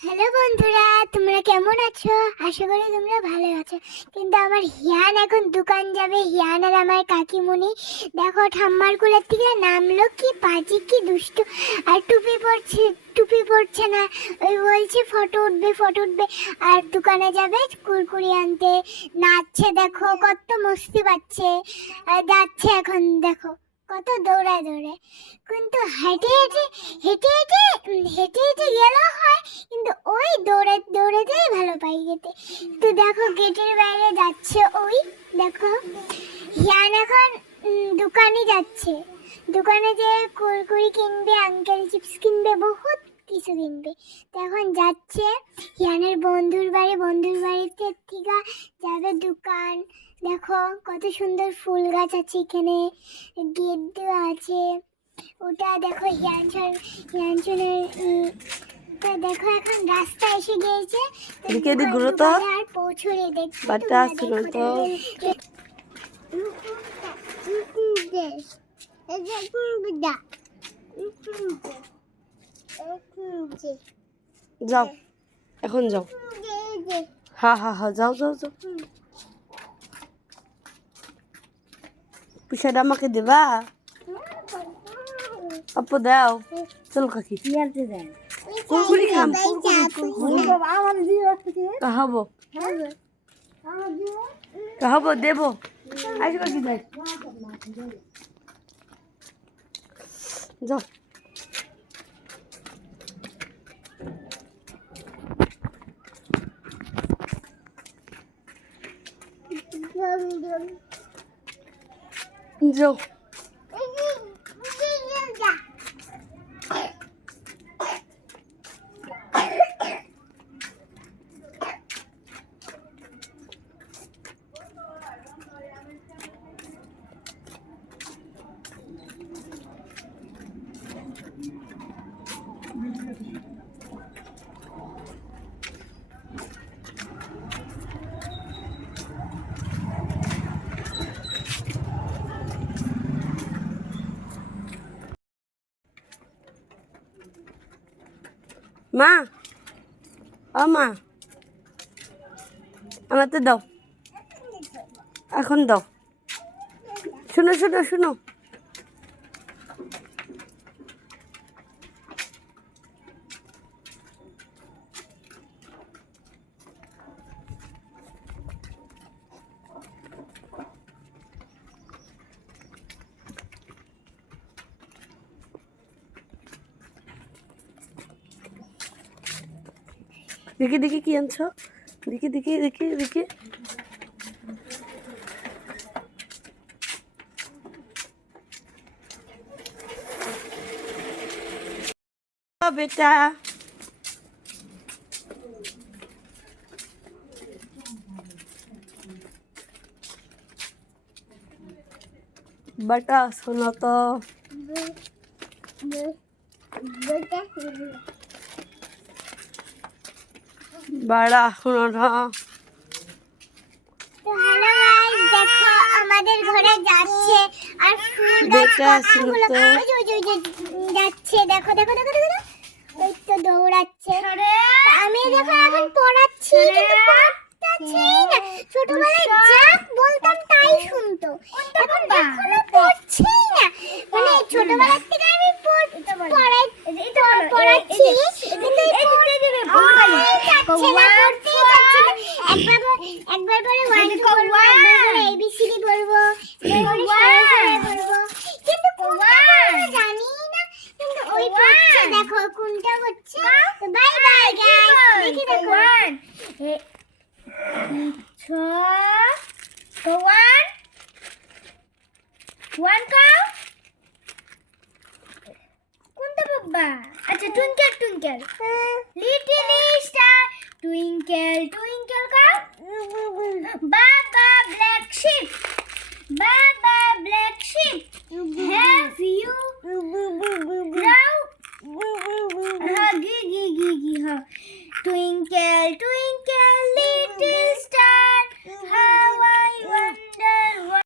Hello বন্ধুরা, তোমরা কেমন আছো? আশা করি তোমরা ভালো আছো। কিন্তু আমার হিয়ান এখন দোকান যাবে। হিয়ান আর আমার কাকিমুনি দেখো ঠাম্মার কোলের থেকে নামলো, কি পাজি কি দুষ্ট। আর টুপি পড়ছে না। ওই বলছে ফটো উঠবে আর দোকানে যাবে কুরকুরি আনতে। নাচছে দেখো, কত মস্তি পাচ্ছে। আর যাচ্ছে এখন দেখো কত দৌড়ায়। কিন্তু হেঁটে গেলেও হয়, কিন্তু ওই দৌড়াতেই ভালো পাই যেতে। তো দেখো গেটের বাইরে যাচ্ছে, ওই দেখো হিয়ান এখন দোকানে যাচ্ছে। দোকানে যে কুরকুরি কিনবে, আঙ্কেল চিপস কিনবে, বহুত কিছু কিনবে। তো এখন যাচ্ছে হিয়ানের বন্ধুর বাড়িতে থেকে যাবে দোকান। দেখো কত সুন্দর ফুল গাছ আছে এখানে, গেট দেওয়া আছে। ওটা দেখো দেখো এখন রাস্তা এসে গিয়েছে। আর পৌঁছলে বাটা ছিল তো যাও, এখন যাও। হ্যাঁ যাও। পিসাটা আমাকে দেবা? আপু দাও। চল কাকি কুরকুরি খাম, কাহাবো দেব। আইসো কাকি যাই, যাও। যাও মা, ও মা, আমাকে দাও, এখন দাও। শুনো দেখি কি আনছো, দেখি। বেটা बेटा सुनो तो। बड़ा सुनो तो। হ্যালো গাইস, দেখো আমাদের ঘরে যাচ্ছে আর ফুল বেটা শুনো তো। যাচ্ছে দেখো ওই তো দৌড়াচ্ছে। আমি দেখো এখন পড়াচ্ছি, কিন্তু পড়াচ্ছেই না। ছোটবেলায় যা বলতাম তাই শুনতো, এখন এখনো পড়ছেই না। মানে ছোটবেলা থেকে আমি পড়াচ্ছি, কিন্তু একবার পরে ওয়ান টু বলবো, একবার পরে এবিসিডি বলবো, কিন্তু জানি না। কিন্তু ওই পড়ছে, দেখো কোনটা হচ্ছে। বাই বাই গাইস, দেখি দেখো ওয়ান কাউ কোনটা বাবা? আচ্ছা twinkle little star twinkle cow. বাবা ব্ল্যাক শিপ, বাবা